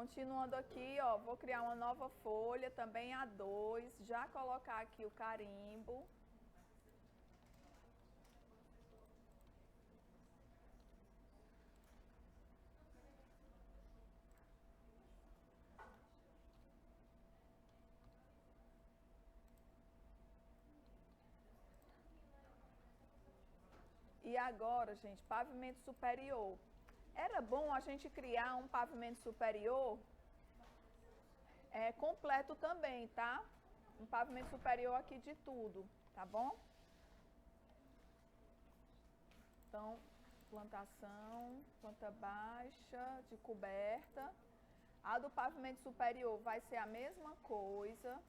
continuando aqui, ó, vou criar uma nova folha, também A2, já colocar aqui o carimbo. E agora, gente, pavimento superior. Era bom a gente criar um pavimento superior completo também, tá? Um pavimento superior aqui de tudo, tá bom? Então, plantação, planta baixa, de coberta. A do pavimento superior vai ser a mesma coisa.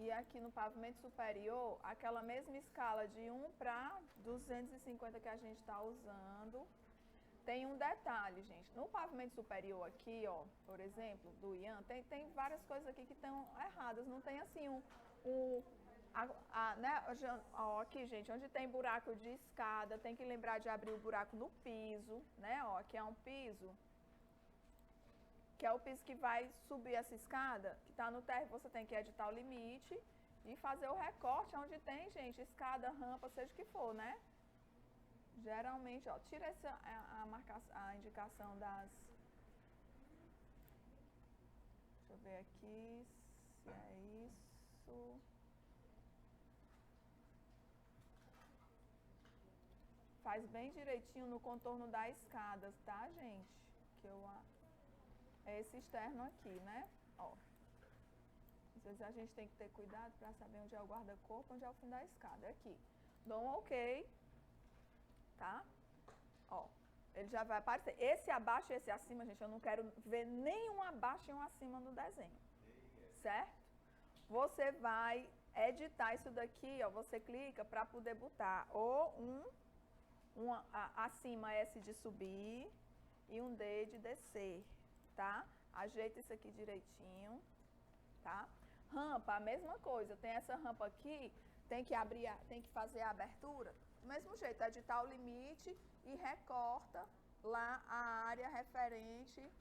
E aqui no pavimento superior, aquela mesma escala de 1 para 250 que a gente está usando. Tem um detalhe, gente. No pavimento superior aqui, ó, por exemplo, do Ian, tem várias coisas aqui que estão erradas. Não tem assim né? Ó, aqui, gente, onde tem buraco de escada, tem que lembrar de abrir o buraco no piso, né? Ó, aqui é um piso, que é o piso que vai subir essa escada, que está no térreo, você tem que editar o limite e fazer o recorte onde tem, gente, escada, rampa, seja o que for, né? Geralmente, ó, tira a indicação das... Deixa eu ver aqui se é isso. Faz bem direitinho no contorno das escadas, tá, gente? É esse externo aqui, né? Ó. Às vezes a gente tem que ter cuidado para saber onde é o guarda-corpo, onde é o fim da escada. É aqui. Dou um ok, tá? Ó, ele já vai aparecer. Esse abaixo e esse acima, gente, eu não quero ver nenhum abaixo e um acima no desenho. Certo? Você vai editar isso daqui, ó, você clica para poder botar ou acima S de subir e um D de descer, tá? Ajeita isso aqui direitinho, tá? Rampa, a mesma coisa, tem essa rampa aqui, tem que fazer a abertura, do mesmo jeito, editar o limite e recorta lá a área referente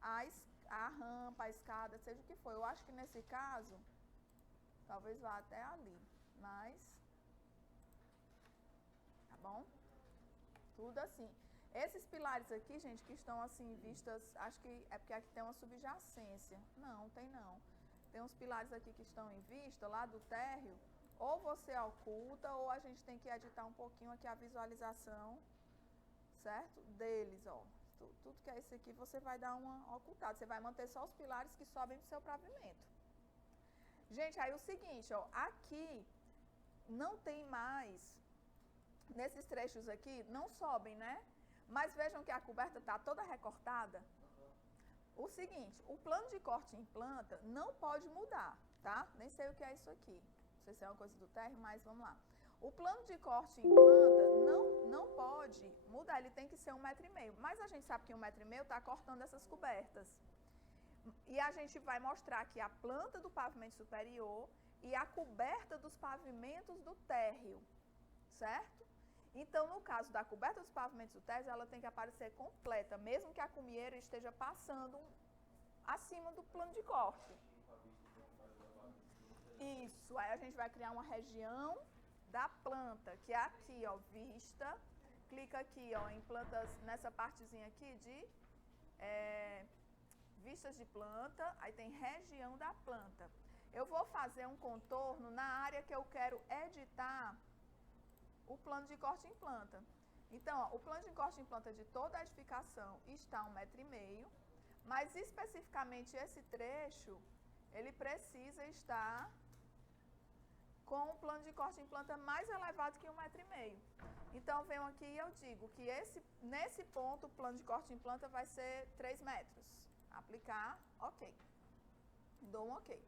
à rampa, à escada, seja o que for. Eu acho que nesse caso, talvez vá até ali, mas, tá bom? Tudo assim. Esses pilares aqui, gente, que estão assim vistas, acho que é porque aqui tem uma subjacência. Não, tem não. Tem uns pilares aqui que estão em vista, lá do térreo, ou você oculta, ou a gente tem que editar um pouquinho aqui a visualização, certo? Deles, ó. Tudo que é esse aqui, você vai dar uma ocultada. Você vai manter só os pilares que sobem pro seu pavimento. Gente, aí o seguinte, ó, aqui não tem mais, nesses trechos aqui, não sobem, né? Mas vejam que a coberta está toda recortada. O seguinte, o plano de corte em planta não pode mudar, tá? Nem sei o que é isso aqui. Não sei se é uma coisa do térreo, mas vamos lá. O plano de corte em planta não pode mudar, ele tem que ser 1,5 m. Mas a gente sabe que 1,5 m está cortando essas cobertas. E a gente vai mostrar aqui a planta do pavimento superior e a coberta dos pavimentos do térreo, certo? Então, no caso da coberta dos pavimentos do térreo, ela tem que aparecer completa, mesmo que a cumieira esteja passando acima do plano de corte. Isso, aí a gente vai criar uma região da planta, que é aqui, ó, vista. Clica aqui, ó, em plantas, nessa partezinha aqui de vistas de planta, aí tem região da planta. Eu vou fazer um contorno na área que eu quero editar o plano de corte em planta. Então, ó, o plano de corte em planta de toda a edificação está 1,5 m, mas especificamente esse trecho, ele precisa estar com o plano de corte em planta mais elevado que 1,5 m. Então, venho aqui e eu digo que nesse ponto, o plano de corte em planta vai ser 3 metros. Aplicar, ok. Dou um ok.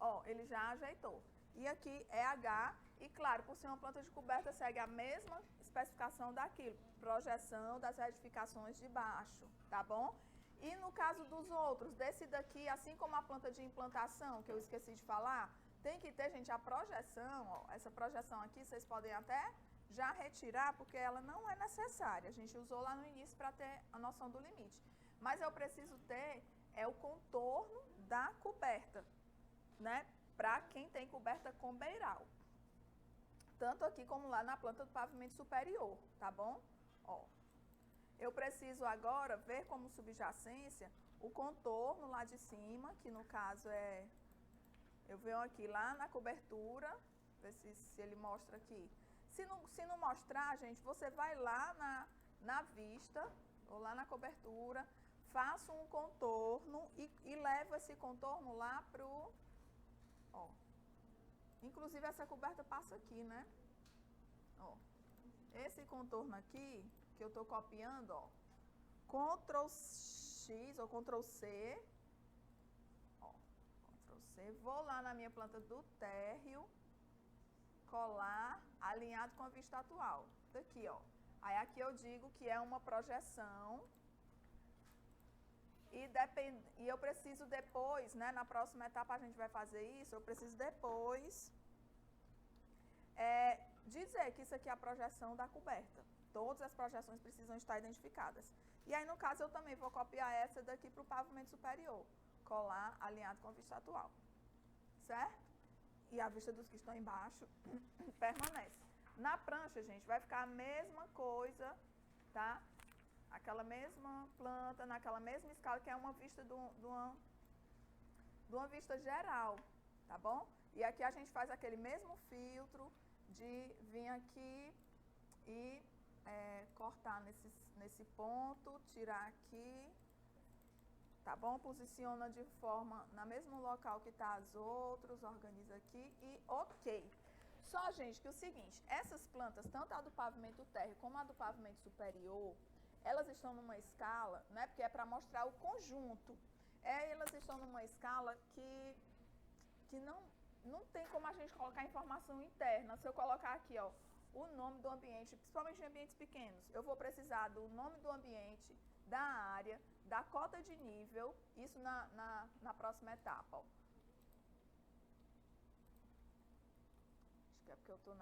Ó, ele já ajeitou. E aqui é H, e claro, por ser uma planta de coberta, segue a mesma especificação daquilo, projeção das edificações de baixo, tá bom? E no caso dos outros, desse daqui, assim como a planta de implantação, que eu esqueci de falar, tem que ter, gente, a projeção, ó, essa projeção aqui, vocês podem até já retirar, porque ela não é necessária. A gente usou lá no início para ter a noção do limite. Mas eu preciso ter o contorno da coberta, né? Para quem tem coberta com beiral. Tanto aqui como lá na planta do pavimento superior, tá bom? Ó. Eu preciso agora ver como subjacência o contorno lá de cima, que no caso é... Eu venho aqui lá na cobertura, ver se ele mostra aqui. Se não mostrar, gente, você vai lá na vista, ou lá na cobertura, faço um contorno e levo esse contorno lá pro... Ó. Inclusive essa coberta passa aqui, né? Ó. Esse contorno aqui, que eu estou copiando, ó, Ctrl X ou Ctrl C, ó, Ctrl C, vou lá na minha planta do térreo, colar, alinhado com a vista atual, daqui, ó. Aí aqui eu digo que é uma projeção e eu preciso depois, né, na próxima etapa a gente vai fazer isso, eu preciso depois dizer que isso aqui é a projeção da coberta. Todas as projeções precisam estar identificadas. E aí, no caso, eu também vou copiar essa daqui para o pavimento superior. Colar, alinhado com a vista atual. Certo? E a vista dos que estão embaixo permanece. Na prancha, gente, vai ficar a mesma coisa, tá? Aquela mesma planta, naquela mesma escala, que é uma vista de uma vista geral, tá bom? E aqui a gente faz aquele mesmo filtro de vir aqui e cortar nesse ponto, tirar aqui, tá bom? Posiciona de forma no mesmo local que tá as outras, organiza aqui e ok. Só, gente, que o seguinte, essas plantas, tanto a do pavimento térreo como a do pavimento superior, elas estão numa escala, né? Porque é para mostrar o conjunto. Elas estão numa escala que não tem como a gente colocar informação interna. Se eu colocar aqui, ó, o nome do ambiente, principalmente em ambientes pequenos, eu vou precisar do nome do ambiente, da área, da cota de nível, isso na próxima etapa, ó. Acho que é porque eu estou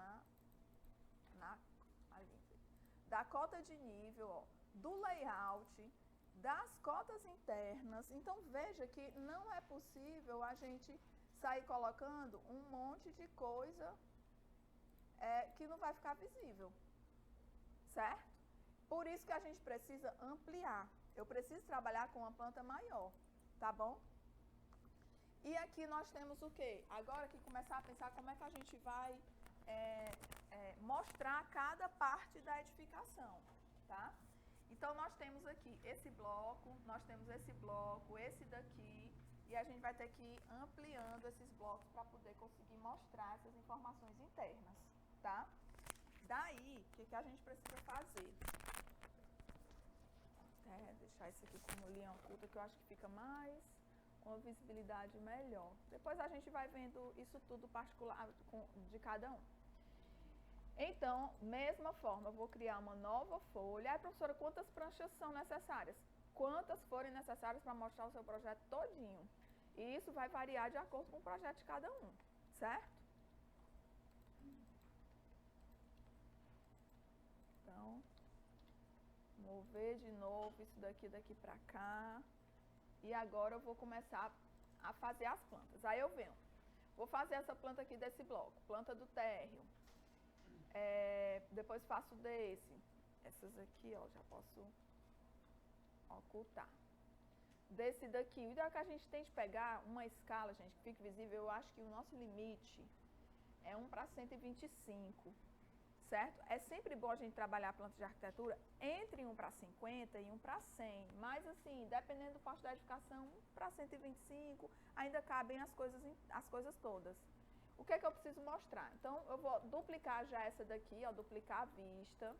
ali. Da cota de nível, ó, do layout, das cotas internas. Então, veja que não é possível a gente sair colocando um monte de coisa que não vai ficar visível, certo? Por isso que a gente precisa ampliar. Eu preciso trabalhar com uma planta maior, tá bom? E aqui nós temos o quê? Agora que começar a pensar como é que a gente vai mostrar cada parte da edificação, tá? Então, nós temos aqui esse bloco, nós temos esse bloco, esse daqui, e a gente vai ter que ir ampliando esses blocos para poder conseguir mostrar essas informações internas, tá? Daí, o que a gente precisa fazer? Deixar isso aqui como linha oculta, que eu acho que fica mais uma visibilidade melhor. Depois a gente vai vendo isso tudo particular de cada um. Então, mesma forma, eu vou criar uma nova folha. Aí, professora, quantas pranchas são necessárias? Quantas forem necessárias para mostrar o seu projeto todinho. E isso vai variar de acordo com o projeto de cada um, certo? Então, mover de novo isso daqui para cá. E agora eu vou começar a fazer as plantas. Aí eu venho. Vou fazer essa planta aqui desse bloco, planta do térreo. Depois faço desse. Essas aqui, ó, já posso ocultar. Desse daqui, o ideal é que a gente tente pegar uma escala, gente, que fique visível. Eu acho que o nosso limite é 1:125, certo? É sempre bom a gente trabalhar plantas de arquitetura entre 1:50 e 1:100, mas assim, dependendo do porte da edificação, 1:125, ainda cabem as coisas todas. O que é que eu preciso mostrar? Então, eu vou duplicar já essa daqui, ó, duplicar a vista.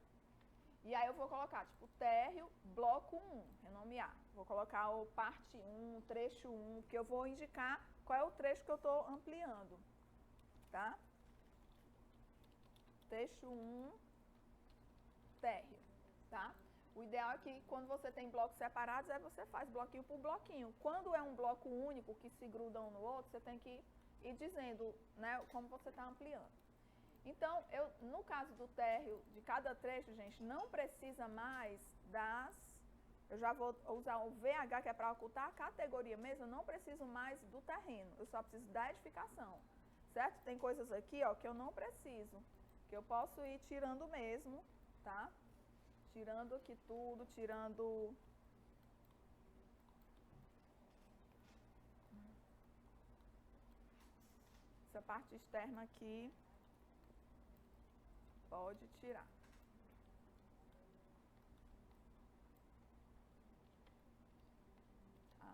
E aí eu vou colocar, tipo, térreo, bloco 1, renomear. Vou colocar o parte 1, trecho 1, que eu vou indicar qual é o trecho que eu estou ampliando, tá? Trecho 1, térreo, tá? O O ideal é que quando você tem blocos separados, você faz bloquinho por bloquinho. Quando é um bloco único que se gruda um no outro, você tem que ir dizendo, né, como você está ampliando. Então, no caso do térreo de cada trecho, gente, não precisa mais eu já vou usar o VH, que é para ocultar a categoria mesmo, eu não preciso mais do terreno, eu só preciso da edificação, certo? Tem coisas aqui, ó, que eu não preciso, que eu posso ir tirando mesmo, tá? Tirando aqui tudo, tirando essa parte externa aqui, pode tirar. Tá?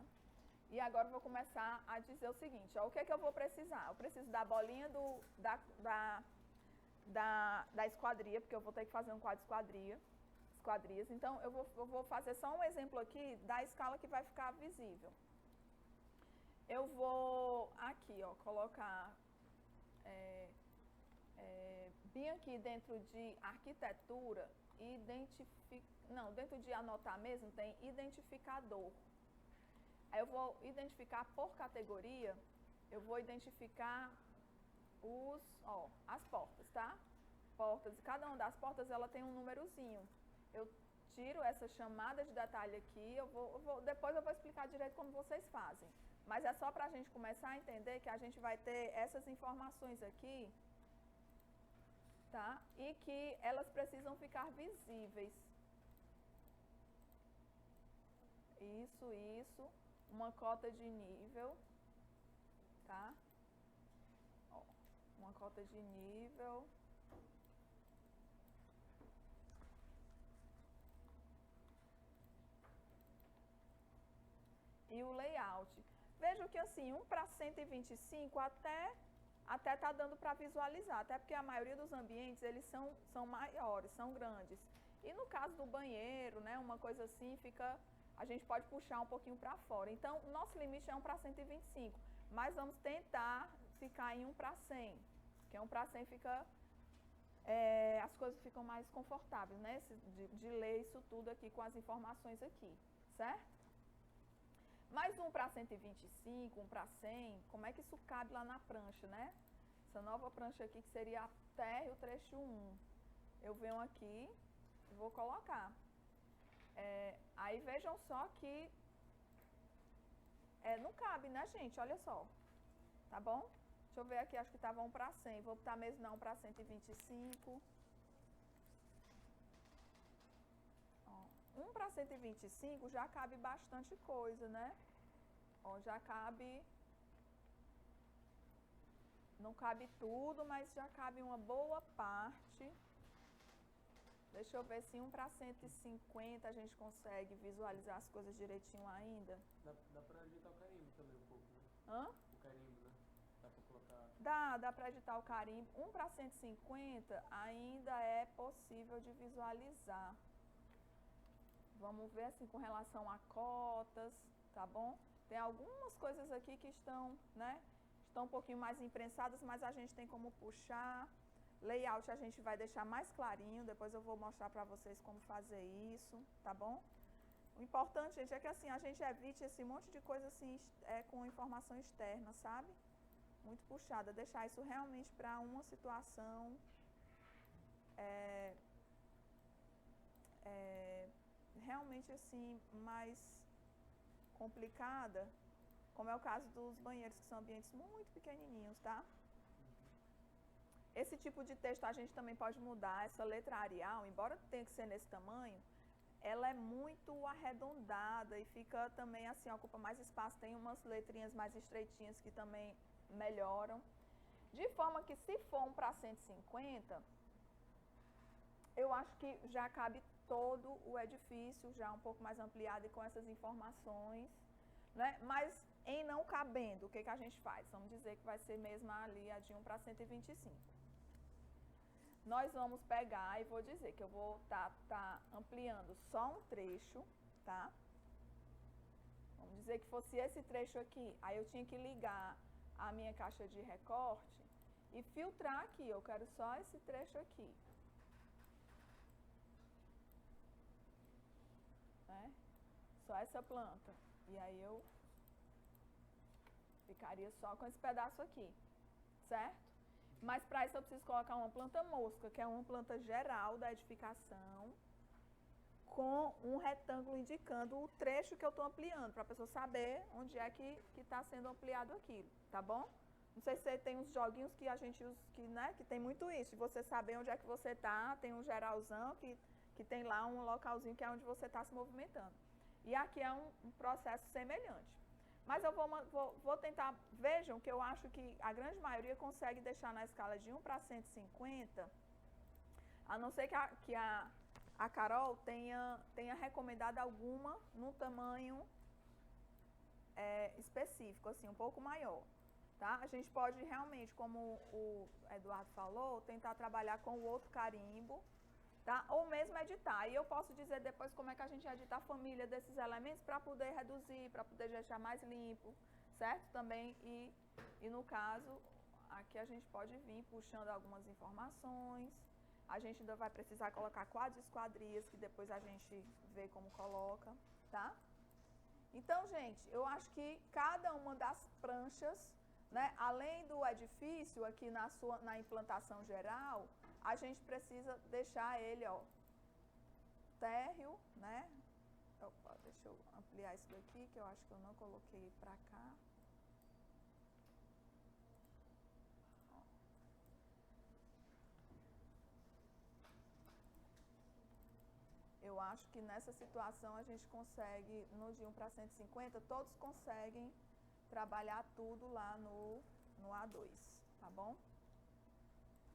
E agora eu vou começar a dizer o seguinte, ó, o que é que eu vou precisar? Eu preciso da bolinha da esquadria, porque eu vou ter que fazer um quadro esquadrias. Então, eu vou fazer só um exemplo aqui da escala que vai ficar visível. Eu vou aqui, ó, colocar bem aqui dentro de arquitetura, dentro de anotar mesmo, tem identificador. Aí eu vou identificar por categoria, eu vou identificar as portas, tá? Portas, cada uma das portas ela tem um númerozinho. Eu tiro essa chamada de detalhe aqui, depois eu vou explicar direito como vocês fazem. Mas é só para a gente começar a entender que a gente vai ter essas informações aqui, tá? E que elas precisam ficar visíveis. Isso. Uma cota de nível, tá? Ó, uma cota de nível. E o layout. Veja que assim, 1:125 até tá dando para visualizar, até porque a maioria dos ambientes, eles são maiores, são grandes. E no caso do banheiro, né, uma coisa assim, a gente pode puxar um pouquinho para fora. Então, o nosso limite é 1:125, mas vamos tentar ficar em 1:100, porque 1:100 as coisas ficam mais confortáveis, né, de ler isso tudo aqui com as informações aqui, certo? Mais 1:125, 1:100, como é que isso cabe lá na prancha, né? Essa nova prancha aqui que seria a térreo trecho 1. Eu venho aqui e vou colocar. Aí vejam só que não cabe, né, gente? Olha só. Tá bom? Deixa eu ver aqui, acho que estava 1:100. Vou botar mesmo na 1:125. 1:125 já cabe bastante coisa, né? Ó, já cabe, não cabe tudo, mas já cabe uma boa parte. Deixa eu ver se 1:150 a gente consegue visualizar as coisas direitinho ainda. Dá pra editar o carimbo também um pouco, né? Hã? O carimbo, né? Dá pra colocar... Dá pra editar o carimbo. 1:150 ainda é possível de visualizar. Vamos ver assim com relação a cotas, tá bom? Tem algumas coisas aqui que estão, né? Estão um pouquinho mais imprensadas, mas a gente tem como puxar. Layout a gente vai deixar mais clarinho, depois eu vou mostrar para vocês como fazer isso, tá bom? O importante, gente, é que assim, a gente evite esse monte de coisa assim, com informação externa, sabe? Muito puxada, deixar isso realmente para uma situação realmente assim, mais complicada, como é o caso dos banheiros, que são ambientes muito pequenininhos, tá? Esse tipo de texto a gente também pode mudar, essa letra Arial, embora tenha que ser nesse tamanho, ela é muito arredondada e fica também assim, ocupa mais espaço, tem umas letrinhas mais estreitinhas que também melhoram. De forma que se for 1:150, eu acho que já cabe todo o edifício, já um pouco mais ampliado e com essas informações, né? Mas em não cabendo, o que a gente faz? Vamos dizer que vai ser mesmo ali a de 1:125. Nós vamos pegar e vou dizer que eu vou tá ampliando só um trecho, tá? Vamos dizer que fosse esse trecho aqui, aí eu tinha que ligar a minha caixa de recorte e filtrar aqui, eu quero só esse trecho aqui. essa planta. E aí eu ficaria só com esse pedaço aqui, certo? Mas para isso eu preciso colocar uma planta mosca, que é uma planta geral da edificação, com um retângulo indicando o trecho que eu estou ampliando, para a pessoa saber onde é que está sendo ampliado aquilo, tá bom? Não sei se você tem uns joguinhos que a gente usa, que tem muito isso, de você saber onde é que você está, tem um geralzão que tem lá um localzinho que é onde você está se movimentando. E aqui é um processo semelhante. Mas eu vou tentar, vejam que eu acho que a grande maioria consegue deixar na escala de 1 para 150, a não ser que a Carol tenha recomendado alguma num tamanho específico, assim, um pouco maior. Tá? A gente pode realmente, como o Eduardo falou, tentar trabalhar com o outro carimbo, tá? Ou mesmo editar. E eu posso dizer depois como é que a gente edita a família desses elementos para poder reduzir, para poder deixar mais limpo, certo? Também, e no caso, aqui a gente pode vir puxando algumas informações. A gente ainda vai precisar colocar quadros e esquadrias, que depois a gente vê como coloca, tá? Então, gente, eu acho que cada uma das pranchas, né, além do edifício, aqui na implantação geral, a gente precisa deixar ele, ó, térreo, né? Opa, deixa eu ampliar isso daqui, que eu acho que eu não coloquei para cá. Ó. Eu acho que nessa situação a gente consegue, no de 1 para 150, todos conseguem trabalhar tudo lá no A2, tá bom?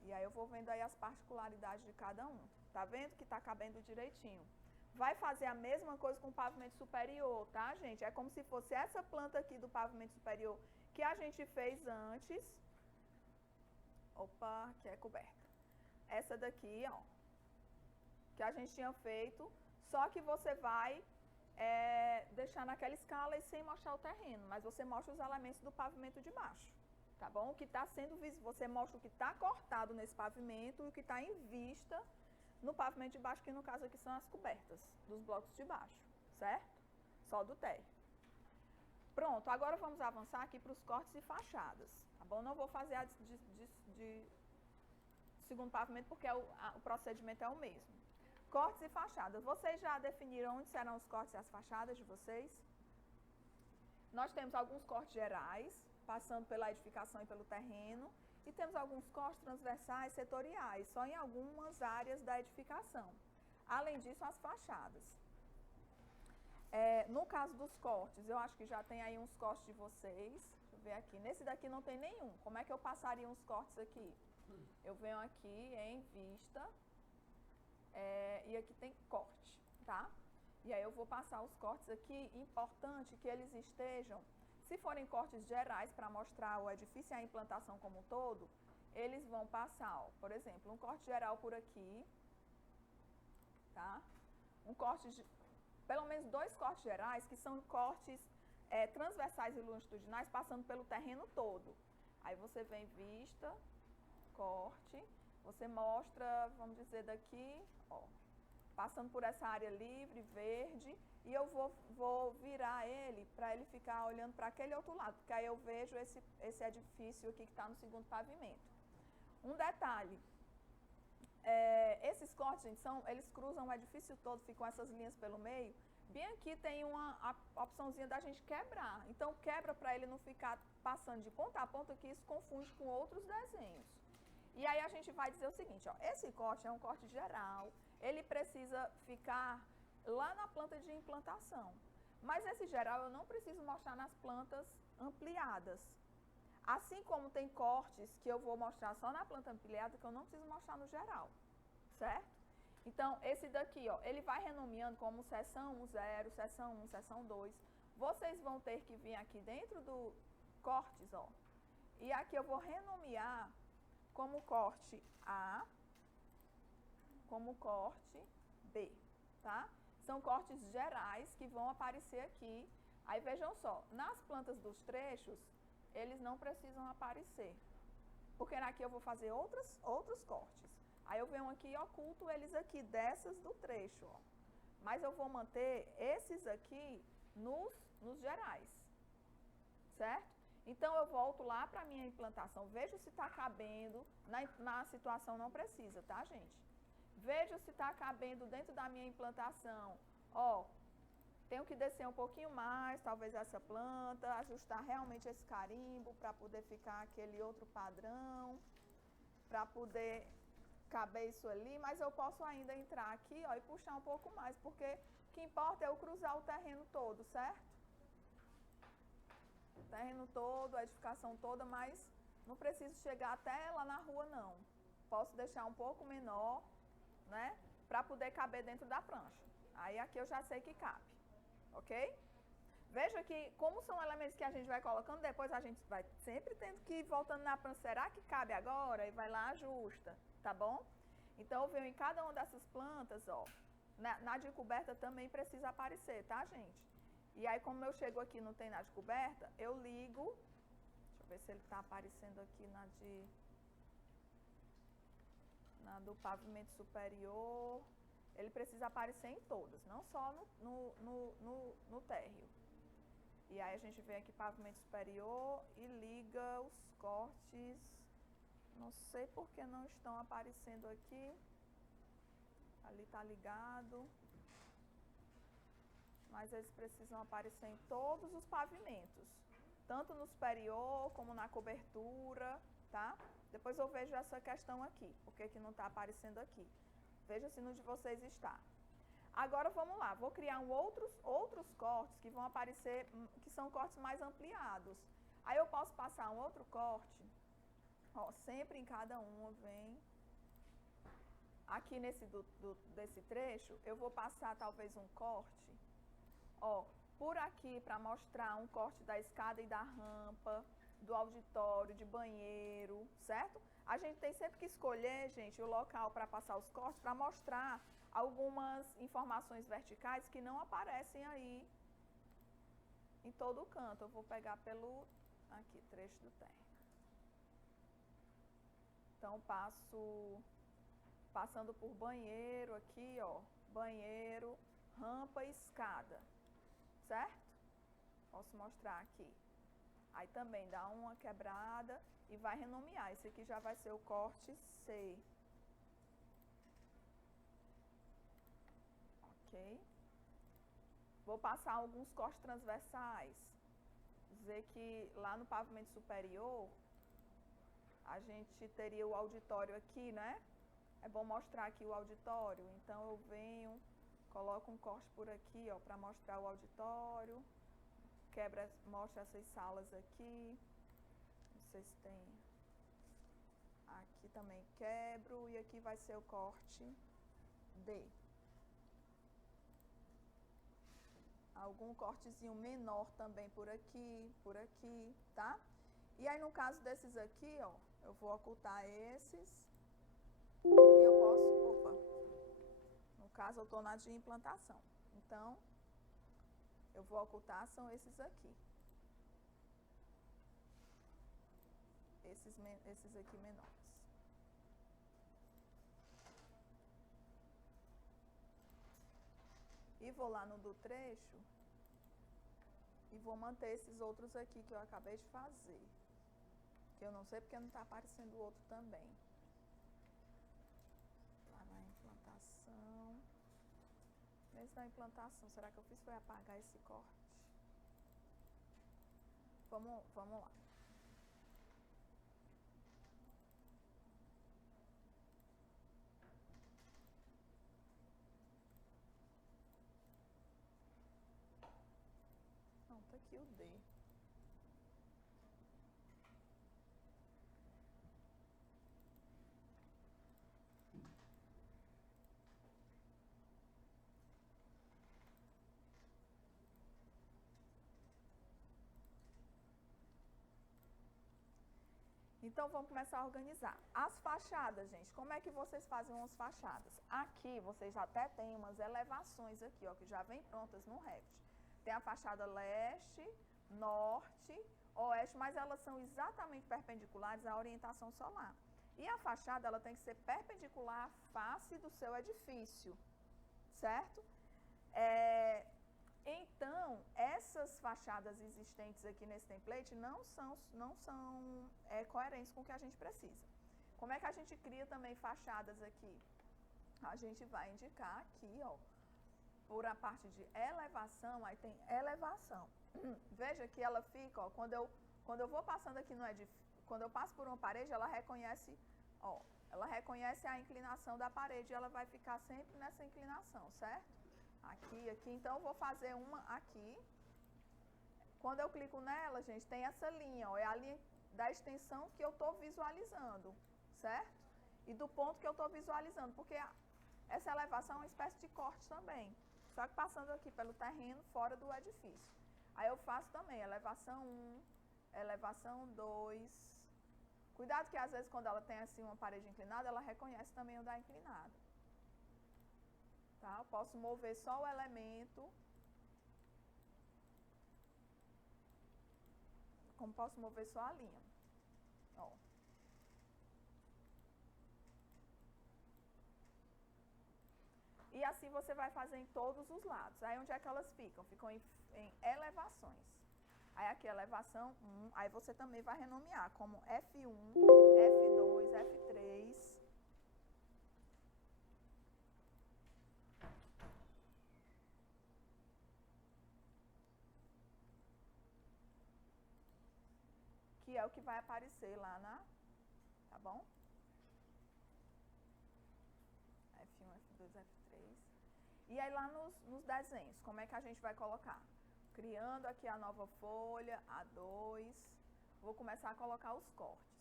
E aí eu vou vendo aí as particularidades de cada um. Tá vendo que tá cabendo direitinho? Vai fazer a mesma coisa com o pavimento superior, tá, gente? É como se fosse essa planta aqui do pavimento superior que a gente fez antes. Opa, que é coberta. Essa daqui, ó, que a gente tinha feito, só que você vai deixar naquela escala e sem mostrar o terreno, mas você mostra os elementos do pavimento de baixo, tá bom? O que está sendo visto, você mostra o que está cortado nesse pavimento e o que está em vista no pavimento de baixo, que no caso aqui são as cobertas dos blocos de baixo, certo? Só do térreo. Pronto, agora vamos avançar aqui para os cortes e fachadas, tá bom? Não vou fazer a de segundo pavimento porque o procedimento é o mesmo. Cortes e fachadas. Vocês já definiram onde serão os cortes e as fachadas de vocês? Nós temos alguns cortes gerais, passando pela edificação e pelo terreno, e temos alguns cortes transversais, setoriais, só em algumas áreas da edificação. Além disso, as fachadas. No caso dos cortes, eu acho que já tem aí uns cortes de vocês. Deixa eu ver aqui. Nesse daqui não tem nenhum. Como é que eu passaria uns cortes aqui? Eu venho aqui em vista... e aqui tem corte, tá? E aí eu vou passar os cortes aqui, importante que eles estejam, se forem cortes gerais para mostrar o edifício e a implantação como um todo, eles vão passar, ó, por exemplo, um corte geral por aqui, tá? Um corte, pelo menos 2 cortes gerais, que são cortes transversais e longitudinais, passando pelo terreno todo. Aí você vem vista, corte, você mostra, vamos dizer daqui, ó, passando por essa área livre, verde, e eu vou virar ele para ele ficar olhando para aquele outro lado, porque aí eu vejo esse edifício aqui que está no segundo pavimento. Um detalhe, esses cortes, gente, eles cruzam o edifício todo, ficam essas linhas pelo meio. Bem aqui tem a opçãozinha da gente quebrar, então quebra para ele não ficar passando de ponta a ponta, que isso confunde com outros desenhos. E aí a gente vai dizer o seguinte, ó, esse corte é um corte geral, ele precisa ficar lá na planta de implantação. Mas esse geral eu não preciso mostrar nas plantas ampliadas. Assim como tem cortes que eu vou mostrar só na planta ampliada, que eu não preciso mostrar no geral, certo? Então, esse daqui, ó, ele vai renomeando como seção 0, seção 1, seção 2. Vocês vão ter que vir aqui dentro do cortes, ó, e aqui eu vou renomear como corte A, como corte B, tá? São cortes gerais que vão aparecer aqui. Aí vejam só, nas plantas dos trechos, eles não precisam aparecer, porque aqui eu vou fazer outros cortes. Aí eu venho aqui e oculto eles aqui dessas do trecho, ó. Mas eu vou manter esses aqui nos gerais, certo? Então, eu volto lá para a minha implantação, vejo se está cabendo, na situação não precisa, tá, gente? Vejo se está cabendo dentro da minha implantação, ó, tenho que descer um pouquinho mais, talvez essa planta, ajustar realmente esse carimbo para poder ficar aquele outro padrão, para poder caber isso ali, mas eu posso ainda entrar aqui, ó, e puxar um pouco mais, porque o que importa é eu cruzar o terreno todo, certo? O terreno todo, a edificação toda, mas não preciso chegar até lá na rua, não. Posso deixar um pouco menor, né, para poder caber dentro da prancha. Aí aqui eu já sei que cabe, ok? Veja que, como são elementos que a gente vai colocando, depois a gente vai sempre tendo que ir voltando na prancha, será que cabe agora? E vai lá, ajusta, tá bom? Então, eu venho em cada uma dessas plantas, ó, na de coberta também precisa aparecer, tá, gente? E aí, como eu chego aqui e não tem na de coberta, eu ligo, deixa eu ver se ele tá aparecendo aqui na do pavimento superior, ele precisa aparecer em todas, não só no térreo. E aí a gente vem aqui pavimento superior e liga os cortes. Não sei por que não estão aparecendo aqui. Ali está ligado. Mas eles precisam aparecer em todos os pavimentos. Tanto no superior como na cobertura, tá? Depois eu vejo essa questão aqui. Por que não está aparecendo aqui? Veja se no de vocês está. Agora vamos lá, vou criar outros cortes que vão aparecer, que são cortes mais ampliados. Aí eu posso passar um outro corte, ó, sempre em cada uma vem. Aqui desse trecho, eu vou passar talvez um corte, ó, por aqui para mostrar um corte da escada e da rampa, do auditório, de banheiro, certo? A gente tem sempre que escolher, gente, o local para passar os cortes, para mostrar algumas informações verticais que não aparecem aí em todo o canto. Eu vou pegar aqui, trecho do térreo. Então, passando por banheiro aqui, ó, banheiro, rampa e escada, certo? Posso mostrar aqui. Aí também dá uma quebrada e vai renomear. Esse aqui já vai ser o corte C. Ok? Vou passar alguns cortes transversais. Dizer que lá no pavimento superior, a gente teria o auditório aqui, né? É bom mostrar aqui o auditório. Então, eu venho, coloco um corte por aqui, ó, para mostrar o auditório. Mostra essas salas aqui. Não sei se tem. Aqui também quebro. E aqui vai ser o corte D. Algum cortezinho menor também por aqui, tá? E aí, no caso desses aqui, ó, eu vou ocultar esses. E eu posso, no caso eu tô na de implantação. Então, eu vou ocultar, são esses aqui. Esses aqui menores. E vou lá no do trecho e vou manter esses outros aqui que eu acabei de fazer. Que eu não sei porque não está aparecendo o outro também. Lá na implantação. Nesse da implantação, será que eu fiz foi apagar esse corte? Vamos lá. Não, tá aqui o D. Então, vamos começar a organizar. As fachadas, gente, como é que vocês fazem as fachadas? Aqui, vocês já até têm umas elevações aqui, ó, que já vem prontas no Revit. Tem a fachada leste, norte, oeste, mas elas são exatamente perpendiculares à orientação solar. E a fachada, ela tem que ser perpendicular à face do seu edifício, certo? Então, essas fachadas existentes aqui nesse template não são coerentes com o que a gente precisa. Como é que a gente cria também fachadas aqui? A gente vai indicar aqui, ó, por a parte de elevação, aí tem elevação. Veja que ela fica, ó, quando eu vou passando aqui no edifício, quando eu passo por uma parede, ela reconhece, ó, ela reconhece a inclinação da parede e ela vai ficar sempre nessa inclinação, certo? Aqui, aqui, então eu vou fazer uma aqui. Quando eu clico nela, gente, tem essa linha, ó, é a linha da extensão que eu estou visualizando, certo? E do ponto que eu estou visualizando, porque essa elevação é uma espécie de corte também, só que passando aqui pelo terreno fora do edifício. Aí eu faço também elevação 1, elevação 2. Cuidado que às vezes quando ela tem assim uma parede inclinada, ela reconhece também o da inclinada. Tá? Eu posso mover só o elemento. Como posso mover só a linha. Ó. E assim você vai fazer em todos os lados. Aí onde é que elas ficam? Ficam em elevações. Aí aqui elevação 1, aí você também vai renomear como F1, F2, F3. Que é o que vai aparecer lá tá bom? F1, F2, F3. E aí lá nos desenhos, como é que a gente vai colocar? Criando aqui a nova folha, A2. Vou começar a colocar os cortes.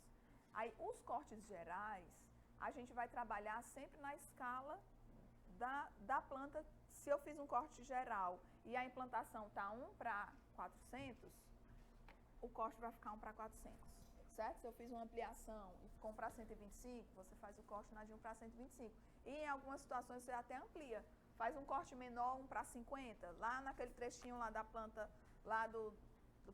Aí os cortes gerais, a gente vai trabalhar sempre na escala da planta. Se eu fiz um corte geral e a implantação está 1:400, o corte vai ficar 1:400, certo? Se eu fiz uma ampliação e ficou 1:125, você faz o corte na de 1:125. E em algumas situações você até amplia, faz um corte menor, 1:50, lá naquele trechinho lá da planta, lá do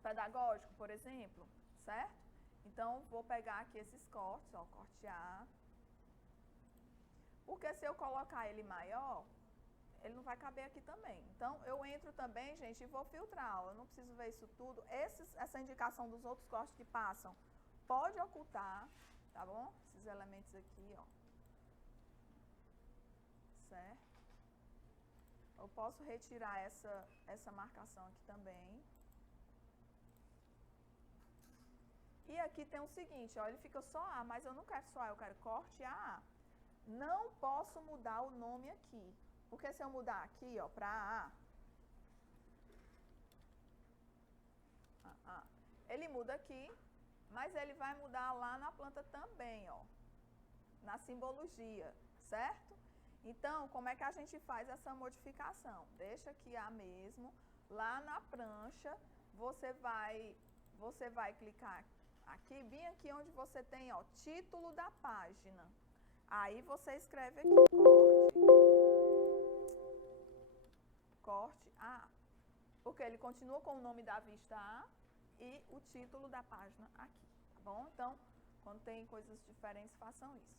pedagógico, por exemplo, certo? Então, vou pegar aqui esses cortes, ó, corte A. Porque se eu colocar ele maior, ele não vai caber aqui também. Então, eu entro também, gente, e vou filtrar, ó, eu não preciso ver isso tudo. Essa indicação dos outros cortes que passam, pode ocultar, tá bom? Esses elementos aqui, ó. Certo? Eu posso retirar essa marcação aqui também. E aqui tem o seguinte, ó, ele fica só A, mas eu não quero só A, eu quero corte A. Não posso mudar o nome aqui, porque se eu mudar aqui, ó, para A, ele muda aqui, mas ele vai mudar lá na planta também, ó, na simbologia, certo? Então, como é que a gente faz essa modificação? Deixa aqui A mesmo, lá na prancha, você vai clicar aqui, bem aqui onde você tem, ó, título da página. Aí você escreve aqui, corte A, porque ele continua com o nome da vista A e o título da página aqui, tá bom? Então, quando tem coisas diferentes, façam isso.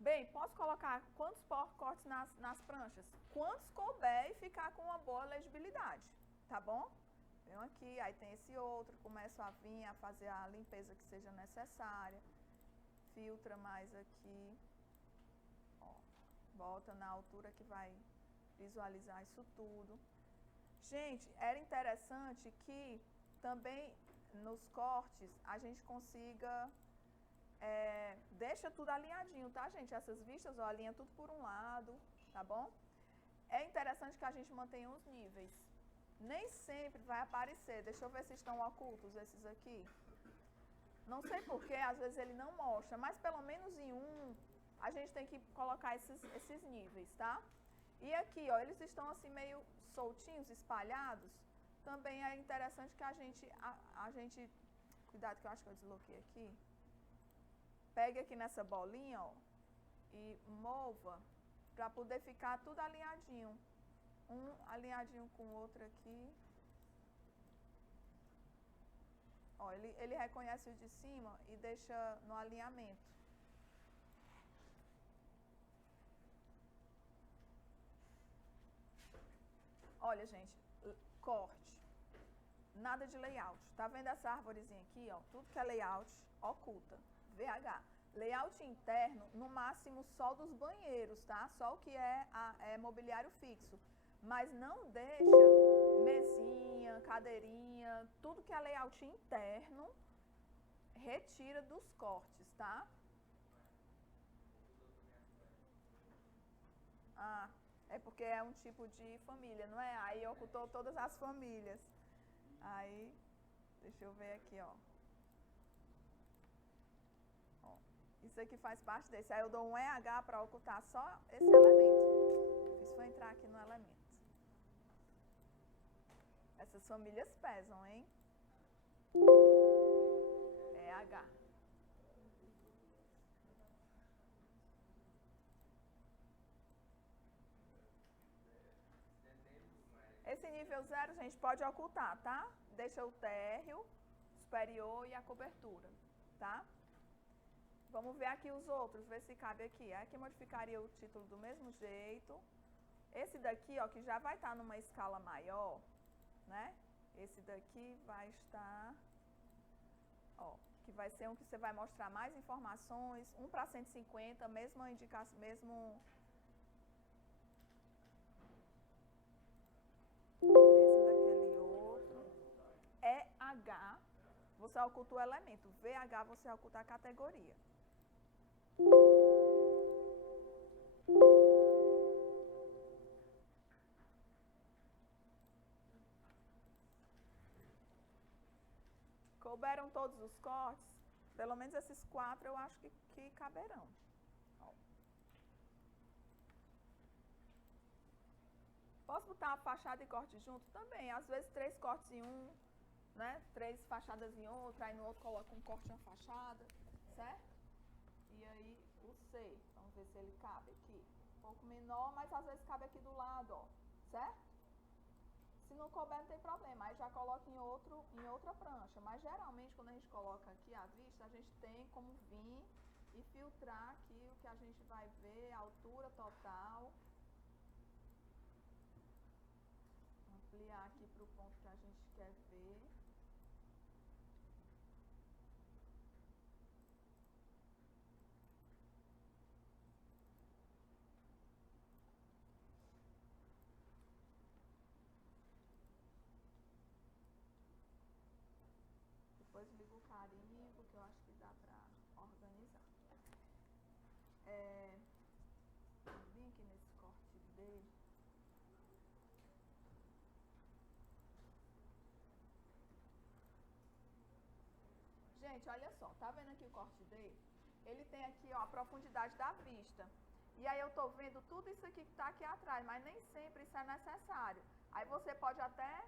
Bem, posso colocar quantos cortes nas pranchas? Quantos couber e ficar com uma boa legibilidade, tá bom? Venho aqui, aí tem esse outro, começo a vir a fazer a limpeza que seja necessária. Filtra mais aqui, ó, volta na altura que vai visualizar isso tudo. Gente, era interessante que também nos cortes a gente consiga, deixa tudo alinhadinho, tá, gente? Essas vistas, ó, alinha tudo por um lado, tá bom? É interessante que a gente mantenha os níveis. Nem sempre vai aparecer, deixa eu ver se estão ocultos esses aqui. Não sei porquê, às vezes ele não mostra, mas pelo menos em a gente tem que colocar esses níveis, tá? E aqui, ó, eles estão assim meio soltinhos, espalhados. Também é interessante que a gente, cuidado que eu acho que eu desloquei aqui. Pegue aqui nessa bolinha, ó, e mova para poder ficar tudo alinhadinho. Um alinhadinho com o outro aqui. Ó, ele reconhece o de cima e deixa no alinhamento. Olha, gente, corte. nada de layout. Tá vendo essa arvorezinha aqui, ó? Tudo que é layout, oculta. VH. Layout interno, no máximo só dos banheiros, tá? Só o que é mobiliário fixo. Mas não deixa mesinha, cadeirinha, tudo que é layout interno, retira dos cortes, tá? Ah, é porque é um tipo de família, não é? Aí ocultou todas as famílias. Aí, deixa eu ver aqui, ó. Isso aqui faz parte desse. Aí eu dou um EH para ocultar só esse elemento. Isso foi entrar aqui no elemento. Essas famílias pesam, hein? EH. Esse nível 0, gente, pode ocultar, tá? Deixa o térreo superior e a cobertura, tá? Vamos ver aqui os outros, ver se cabe aqui. Aqui modificaria o título do mesmo jeito. Esse daqui, ó, que já vai estar numa escala maior, né? Esse daqui vai estar, ó, que vai ser um que você vai mostrar mais informações, 1 para 150, mesma indicação, mesmo daquele outro. EH, você oculta o elemento. VH, você oculta a categoria. Couberam todos os cortes? Pelo menos esses 4 eu acho que caberão. Ó. Posso botar a fachada e corte junto? Também. Às vezes 3 cortes em um, né? 3 fachadas em outro, aí no outro coloca um corte e uma fachada, certo? E aí o C, vamos ver se ele cabe aqui. Um pouco menor, mas às vezes cabe aqui do lado, ó, certo? Se não couber, não tem problema, aí já coloca em outra prancha. Mas geralmente quando a gente coloca aqui à vista, a gente tem como vir e filtrar aqui o que a gente vai ver, a altura total. Ampliar aqui para o ponto que a gente quer ver. Depois ligo o carimbo, que eu acho que dá pra organizar. Vim aqui nesse corte dele. Gente, olha só, tá vendo aqui o corte dele? Ele tem aqui, ó, a profundidade da vista. E aí eu tô vendo tudo isso aqui que tá aqui atrás, mas nem sempre isso é necessário. Aí você pode até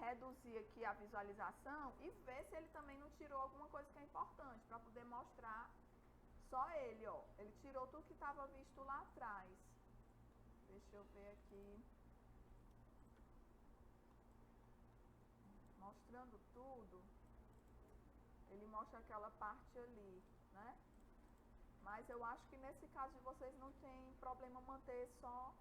reduzir aqui a visualização e ver se ele também não tirou alguma coisa que é importante, para poder mostrar só ele, ó. Ele tirou tudo que estava visto lá atrás. Deixa eu ver aqui. Mostrando tudo. Ele mostra aquela parte ali, né? Mas eu acho que nesse caso de vocês não tem problema manter só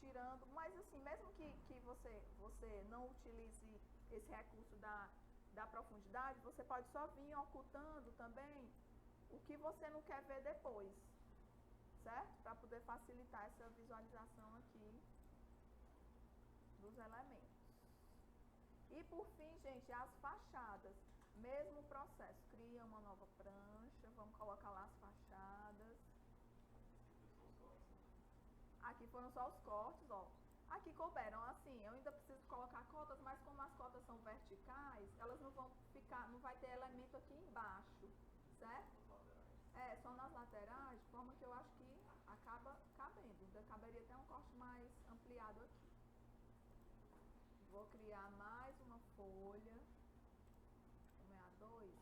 tirando. Mas assim, mesmo que você não utilize esse recurso da profundidade, você pode só vir ocultando também o que você não quer ver depois, certo? Para poder facilitar essa visualização aqui dos elementos. E por fim, gente, as fachadas. Mesmo processo, cria uma nova prancha, vamos colocar lá as fachadas. Aqui foram só os cortes, ó. Aqui couberam, assim, eu ainda preciso colocar cotas, mas como as cotas são verticais, elas não vão ficar, não vai ter elemento aqui embaixo, certo? Só nas laterais, de forma que eu acho que acaba cabendo. Ainda caberia até um corte mais ampliado aqui. Vou criar mais uma folha.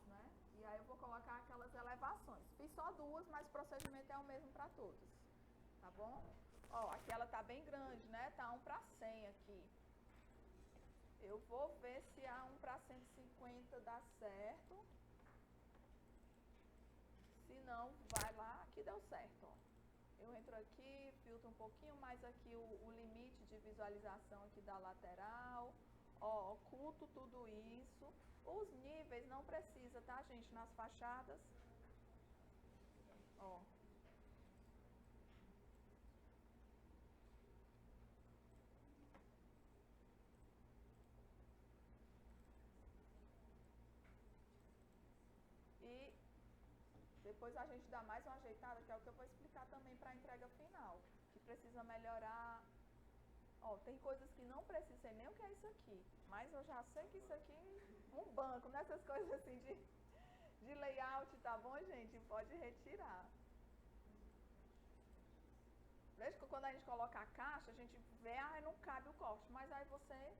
Né? E aí eu vou colocar aquelas elevações. Fiz só 2, mas o procedimento é o mesmo para todas. Tá bom? Ó, aqui ela tá bem grande, né? Tá 1 para 100 aqui. Eu vou ver se a 1 para 150 dá certo. Se não, vai lá. Aqui deu certo, ó. Eu entro aqui, filtro um pouquinho mais aqui o limite de visualização aqui da lateral. Ó, oculto junto tudo isso. Os níveis não precisa, tá, gente, nas fachadas. Ó. E depois a gente dá mais uma ajeitada, que é o que eu vou explicar também para a entrega final, que precisa melhorar. Ó, tem coisas que não precisam nem o que é isso aqui, mas eu já sei que isso aqui, um banco, nessas coisas assim de layout, tá bom, gente? Pode retirar. Veja que quando a gente coloca a caixa, a gente vê, não cabe o corte, mas aí você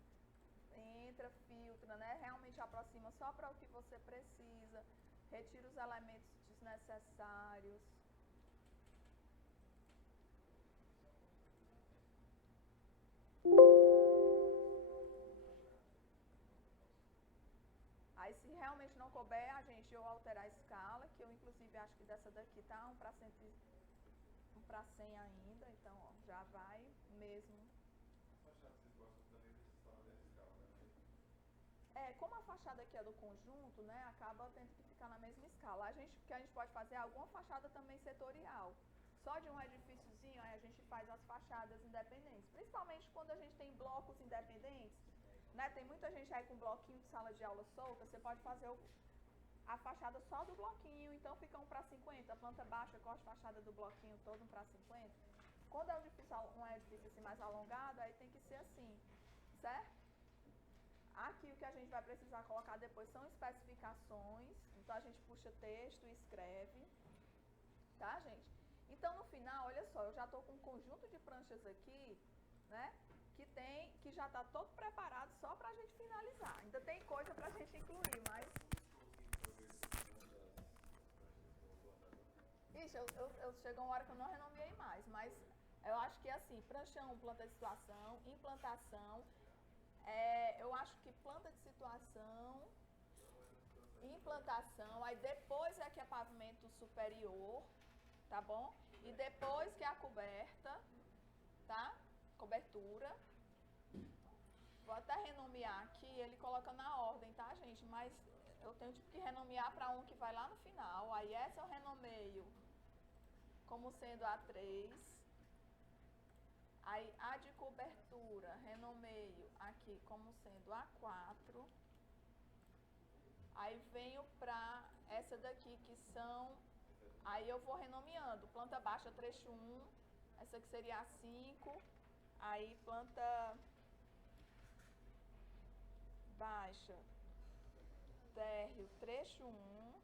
entra, filtra, né? Realmente aproxima só para o que você precisa, retira os elementos desnecessários. Aí se realmente não couber, a gente ou alterar a escala, que eu inclusive acho que dessa daqui tá 1:100 ainda, então ó, já vai mesmo. Como a fachada aqui é do conjunto, né, acaba tendo que ficar na mesma escala. O que a gente pode fazer é alguma fachada também setorial. Só de um edifíciozinho, aí a gente faz as fachadas independentes. Principalmente quando a gente tem blocos independentes, né, tem muita gente aí com bloquinho de sala de aula solta, você pode fazer a fachada só do bloquinho, então fica 1:50, a planta baixa corta a fachada do bloquinho todo 1:50. Quando é um edifício assim mais alongado, aí tem que ser assim, certo? Aqui o que a gente vai precisar colocar depois são especificações, então a gente puxa texto e escreve, tá, gente? Então no final, olha só, eu já estou com um conjunto de pranchas aqui, né, que já está todo preparado só para a gente finalizar. Ainda tem coisa para a gente incluir, mas... Ixi, chegou uma hora que eu não renomeei mais, mas eu acho que assim, pranchão, planta de situação, implantação, eu acho que planta de situação, implantação, aí depois é que é pavimento superior, tá bom? E depois que é a coberta, tá? Cobertura. Vou até renomear aqui, ele coloca na ordem, tá, gente? Mas eu tenho tipo que renomear para um que vai lá no final. Aí essa eu renomeio como sendo A3. Aí a de cobertura, renomeio aqui como sendo A4. Aí venho para essa daqui que são... Aí eu vou renomeando. Planta baixa, trecho 1. Essa aqui seria A5. Aí planta baixa, térreo, trecho 1.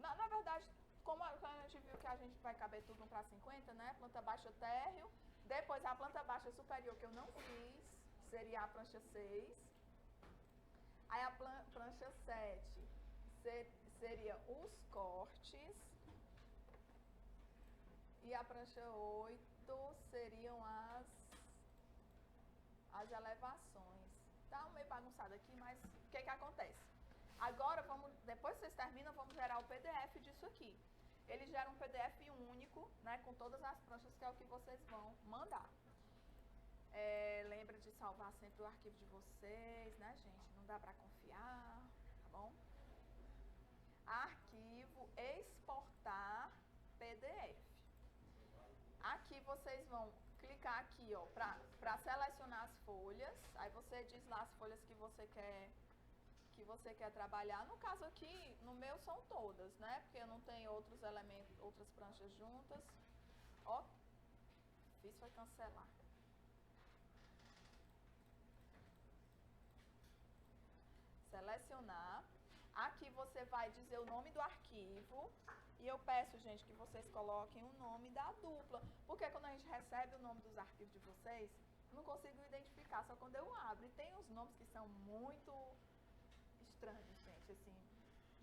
Na verdade, como a gente viu que a gente vai caber tudo 1:50, né? Planta baixa, térreo. Depois a planta baixa superior que eu não fiz, seria a plancha 6. Aí a plancha 7 seria os cortes. E a prancha 8 seriam as elevações. Tá meio bagunçado aqui, mas o que acontece? Agora, depois que vocês terminam, vamos gerar o PDF disso aqui. Ele gera um PDF único, né, com todas as pranchas, que é o que vocês vão mandar. Lembra de salvar sempre o arquivo de vocês, né, gente? Não dá pra confiar, tá bom? Arquivo, exportar PDF. Aqui vocês vão clicar aqui, ó, para selecionar as folhas. Aí você diz lá as folhas que você quer trabalhar. No caso aqui, no meu são todas, né? Porque eu não tenho outros elementos, outras pranchas juntas. Ó, fiz foi cancelar. Selecionar. Aqui você vai dizer o nome do arquivo. E eu peço, gente, que vocês coloquem o nome da dupla. Porque quando a gente recebe o nome dos arquivos de vocês, eu não consigo identificar só quando eu abro. E tem uns nomes que são muito estranhos, gente, assim.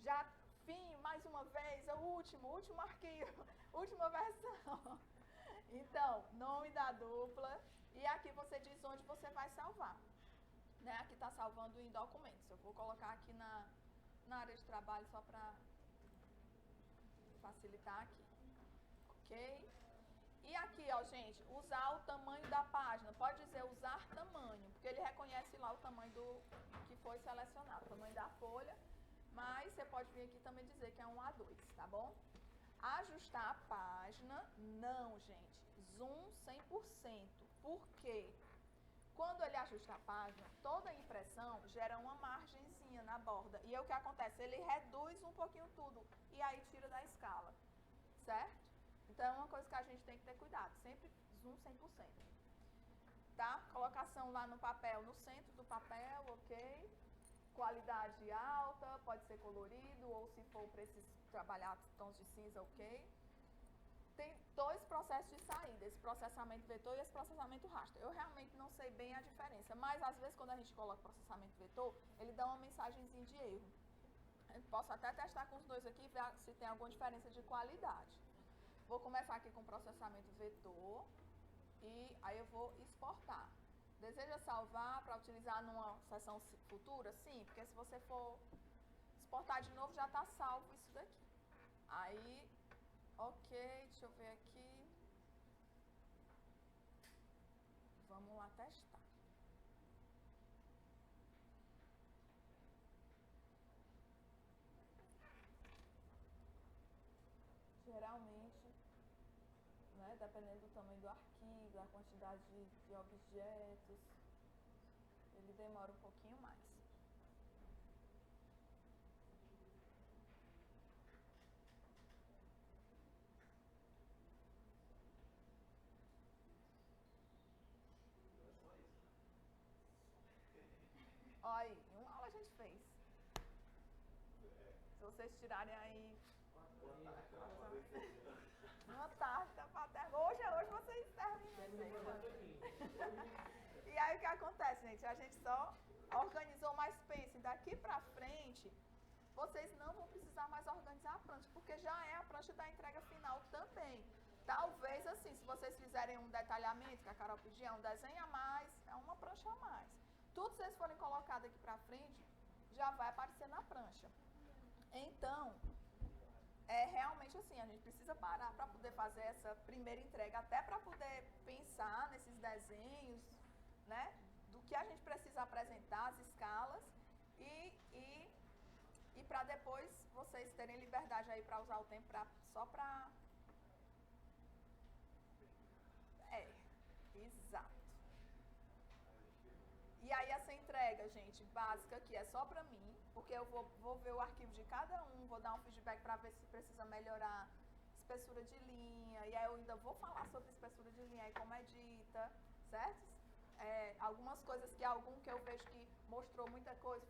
Já, fim, mais uma vez, é o último arquivo, última versão. Então, nome da dupla. E aqui você diz onde você vai salvar. Né? Aqui está salvando em documentos. Eu vou colocar aqui na área de trabalho só para facilitar aqui. Ok? E aqui, ó, gente, usar o tamanho da página. Pode dizer usar tamanho, porque ele reconhece lá o tamanho do que foi selecionado, o tamanho da folha. Mas você pode vir aqui também dizer que é um A2, tá bom? Ajustar a página, não, gente. Zoom 100%. Por quê? Quando ele ajusta a página, toda a impressão gera uma margenzinha na borda. E é o que acontece? Ele reduz um pouquinho tudo e aí tira da escala, certo? Então é uma coisa que a gente tem que ter cuidado. Sempre zoom 100%. Tá? Colocação lá no papel, no centro do papel, ok? Qualidade alta, pode ser colorido, ou se for para esses trabalhar tons de cinza, ok? Tem dois processos de saída, esse processamento vetor e esse processamento raster. Eu realmente não sei bem a diferença, mas às vezes quando a gente coloca processamento vetor, ele dá uma mensagenzinha de erro. Eu posso até testar com os dois aqui e ver se tem alguma diferença de qualidade. Vou começar aqui com processamento vetor e aí eu vou exportar. Deseja salvar para utilizar numa sessão futura? Sim, porque se você for exportar de novo já está salvo isso daqui. Aí, ok, deixa eu ver aqui. Vamos lá testar. Geralmente, né, dependendo do tamanho do arquivo, da quantidade de objetos, ele demora um pouquinho mais. Olha aí, em uma aula a gente fez. Se vocês tirarem aí uma tarde, tá pra terra. Hoje vocês terminam. E aí o que acontece, gente? A gente só organizou, mas pensem, daqui pra frente, vocês não vão precisar mais organizar a prancha, porque já é a prancha da entrega final também. Talvez assim, se vocês fizerem um detalhamento, que a Carol pedia, um desenho a mais, é uma prancha a mais. Tudo que vocês forem colocados aqui pra frente, já vai aparecer na prancha. Então, realmente assim, a gente precisa parar para poder fazer essa primeira entrega, até para poder pensar nesses desenhos, né, do que a gente precisa apresentar, as escalas, e para depois vocês terem liberdade aí para usar o tempo só para... Exato. E aí essa entrega, gente, básica aqui é só pra mim, porque eu vou ver o arquivo de cada um, vou dar um feedback para ver se precisa melhorar espessura de linha, e aí eu ainda vou falar sobre espessura de linha e como é dita, certo? Algumas coisas que eu vejo que mostrou muita coisa,